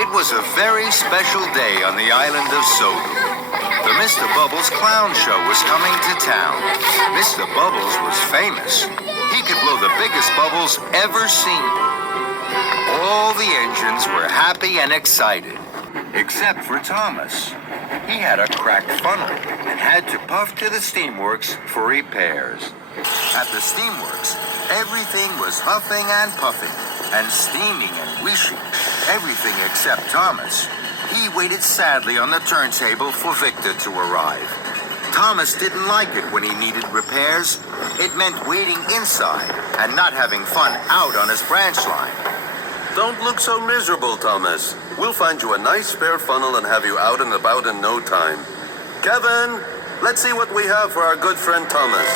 It was a very special day on the island of Sodu. The Mr. Bubbles clown show was coming to town. Mr. Bubbles was famous. He could blow the biggest bubbles ever seen. All the engines were happy and excited, except for Thomas. He had a cracked funnel and had to puff to the steamworks for repairs. At the steamworks, everything was huffing and puffing and steaming and wheeshing. Everything except Thomas. He waited sadly on the turntable for Victor to arrive. Thomas didn't like it when he needed repairs. It meant waiting inside and not having fun out on his branch line. Don't look so miserable, Thomas. We'll find you a nice spare funnel and have you out and about in no time. Kevin, let's see what we have for our good friend Thomas.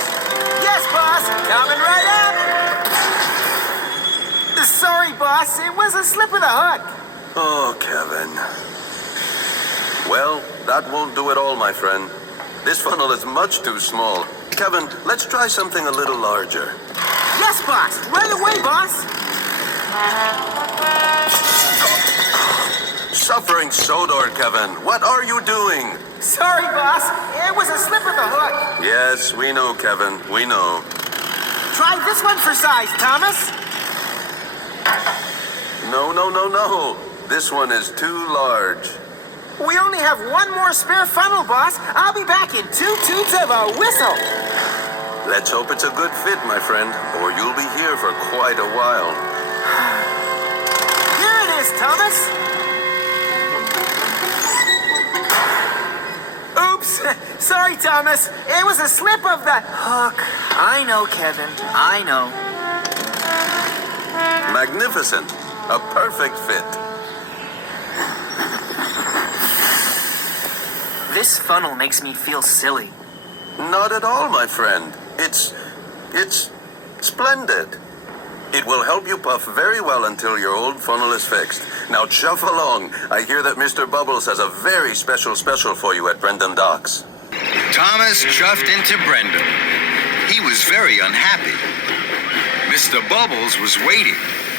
Yes, boss. Coming right up. Sorry, boss. It was a slip of the hook. Oh, Kevin. Well, that won't do at all, my friend. This funnel is much too small. Kevin, let's try something a little larger. Yes, boss. Right away, boss. Suffering Sodor, Kevin. What are you doing? Sorry, boss. It was a slip of the hook. Yes, we know, Kevin. We know. Try this one for size, Thomas. No. This one is too large. We only have one more spare funnel, boss. I'll be back in 2 toots of a whistle. Let's hope it's a good fit, my friend, or you'll be here for quite a while. Here it is, Thomas. Oops. Sorry, Thomas. It was a slip of the hook. I know, Kevin. I know. Magnificent. A perfect fit. This funnel makes me feel silly. Not at all, my friend. It's splendid. It will help you puff very well until your old funnel is fixed. Now chuff along. I hear that Mr. Bubbles has a very special for you at Brendam Docks. Thomas chuffed into Brendam. He was very unhappy. Mr. Bubbles was waiting.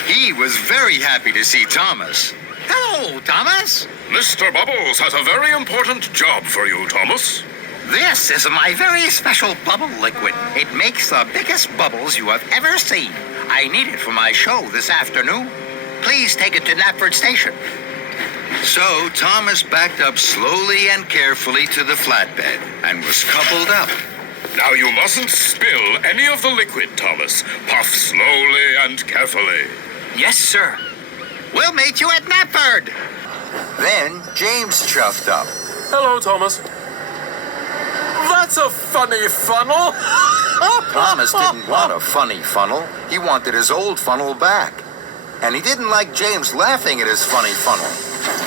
He was very happy to see Thomas. Hello, Thomas. Mr. Bubbles has a very important job for you, Thomas. This is my very special bubble liquid. It makes the biggest bubbles you have ever seen. I need it for my show this afternoon. Please take it to Knapford Station. So Thomas backed up slowly and carefully to the flatbed and was coupled up. Now you mustn't spill any of the liquid, Thomas. Puff slowly and carefully. Yes, sir. We'll meet you at Knapford. Then James chuffed up. Hello, Thomas. That's a funny funnel. Thomas didn't want a funny funnel. He wanted his old funnel back. And he didn't like James laughing at his funny funnel.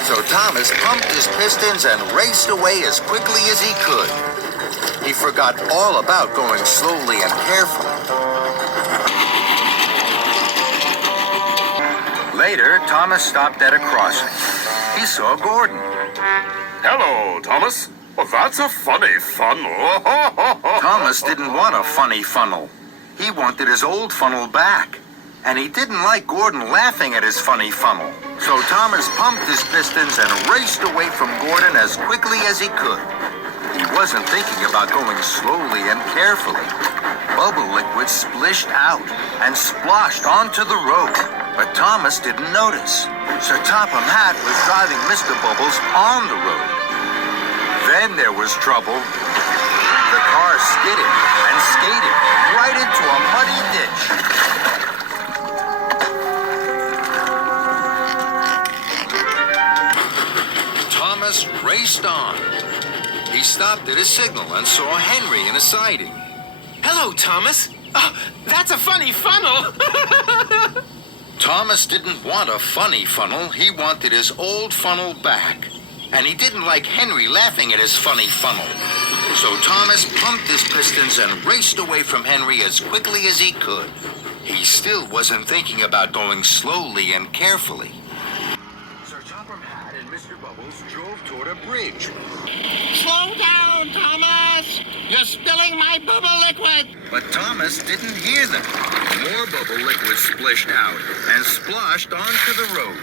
So Thomas pumped his pistons and raced away as quickly as he could. He forgot all about going slowly and carefully. Later, Thomas stopped at a crossing. He saw Gordon. Hello, Thomas. Well, that's a funny funnel. Thomas didn't want a funny funnel. He wanted his old funnel back. And he didn't like Gordon laughing at his funny funnel. So Thomas pumped his pistons and raced away from Gordon as quickly as he could. He wasn't thinking about going slowly and carefully. Bubble liquid splished out and sploshed onto the road. But Thomas didn't notice. Sir Topham Hatt was driving Mr. Bubbles on the road. Then there was trouble. The car skidded and skated right into a muddy ditch. Thomas raced on. He stopped at a signal and saw Henry in a siding. Hello, Thomas. Oh, that's a funny funnel. Thomas didn't want a funny funnel. He wanted his old funnel back. And he didn't like Henry laughing at his funny funnel. So Thomas pumped his pistons and raced away from Henry as quickly as he could. He still wasn't thinking about going slowly and carefully. Sir Topham Hatt and Mr. Bubbles drove toward a bridge. Slow down, Thomas! You're spilling my bubble liquid! But Thomas didn't hear them. More bubble liquid splished out and splashed onto the road.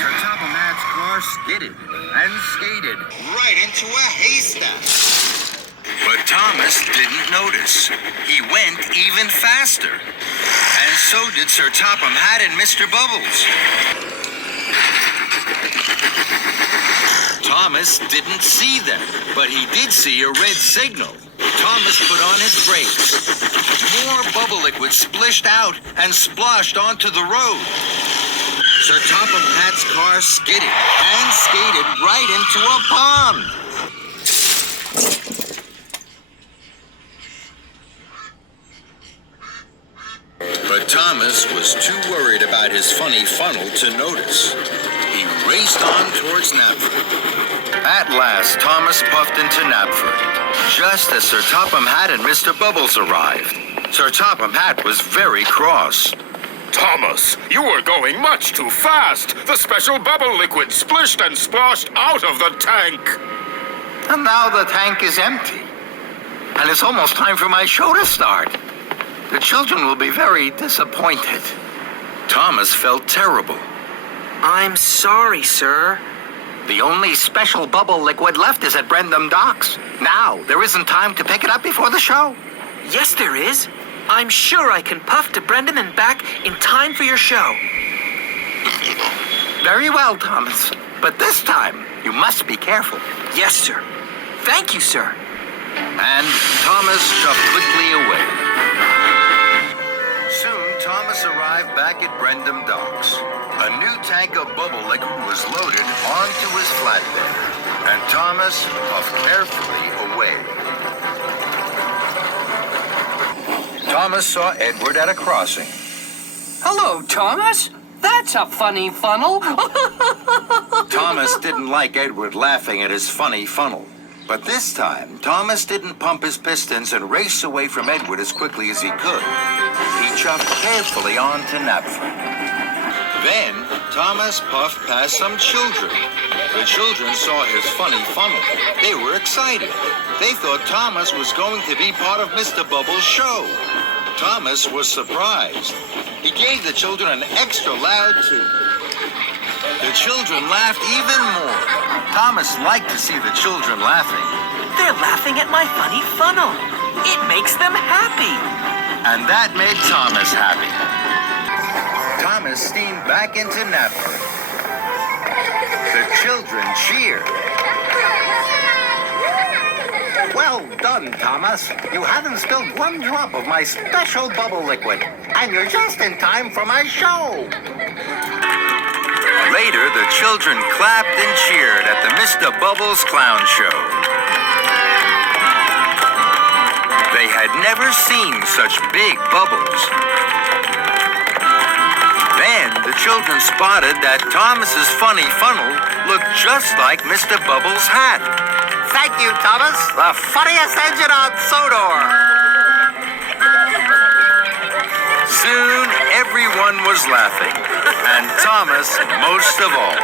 Sir Topham Hatt's car skidded and skated right into a haystack. But Thomas didn't notice. He went even faster. And so did Sir Topham Hatt and Mr. Bubbles. Thomas didn't see them, but he did see a red signal. Thomas put on his brakes. More bubble liquid splished out and splashed onto the road. Sir Topham Hatt's car skidded and skated right into a pond. But Thomas was too worried about his funny funnel to notice. He raced on towards Knapford. At last, Thomas puffed into Knapford, just as Sir Topham Hatt and Mr. Bubbles arrived. Sir Topham Hatt was very cross. Thomas, you were going much too fast. The special bubble liquid splished and splashed out of the tank. And now the tank is empty. And it's almost time for my show to start. The children will be very disappointed. Thomas felt terrible. I'm sorry, sir. The only special bubble liquid left is at Brendam Docks. Now, there isn't time to pick it up before the show. Yes, there is. I'm sure I can puff to Brendan and back in time for your show. Very well, Thomas. But this time, you must be careful. Yes, sir. Thank you, sir. And Thomas shoved quickly away. Soon, Thomas arrived back at Brendam Docks. A new tank of bubble liquid was loaded onto his flatbed, and Thomas puffed carefully away. Thomas saw Edward at a crossing. Hello, Thomas. That's a funny funnel. Thomas didn't like Edward laughing at his funny funnel. But this time, Thomas didn't pump his pistons and race away from Edward as quickly as he could. He chuffed carefully on to Knapford. Then, Thomas puffed past some children. The children saw his funny funnel. They were excited. They thought Thomas was going to be part of Mr. Bubbles' show. Thomas was surprised. He gave the children an extra loud toot. The children laughed even more. Thomas liked to see the children laughing. They're laughing at my funny funnel. It makes them happy. And that made Thomas happy. Thomas steamed back into Knapford. The children cheered. Well done, Thomas. You haven't spilled one drop of my special bubble liquid. And you're just in time for my show. Later, the children clapped and cheered at the Mr. Bubbles Clown Show. They had never seen such big bubbles. Then the children spotted that Thomas's funny funnel looked just like Mr. Bubbles' hat. Thank you, Thomas. The funniest engine on Sodor. Soon, everyone was laughing, and Thomas most of all.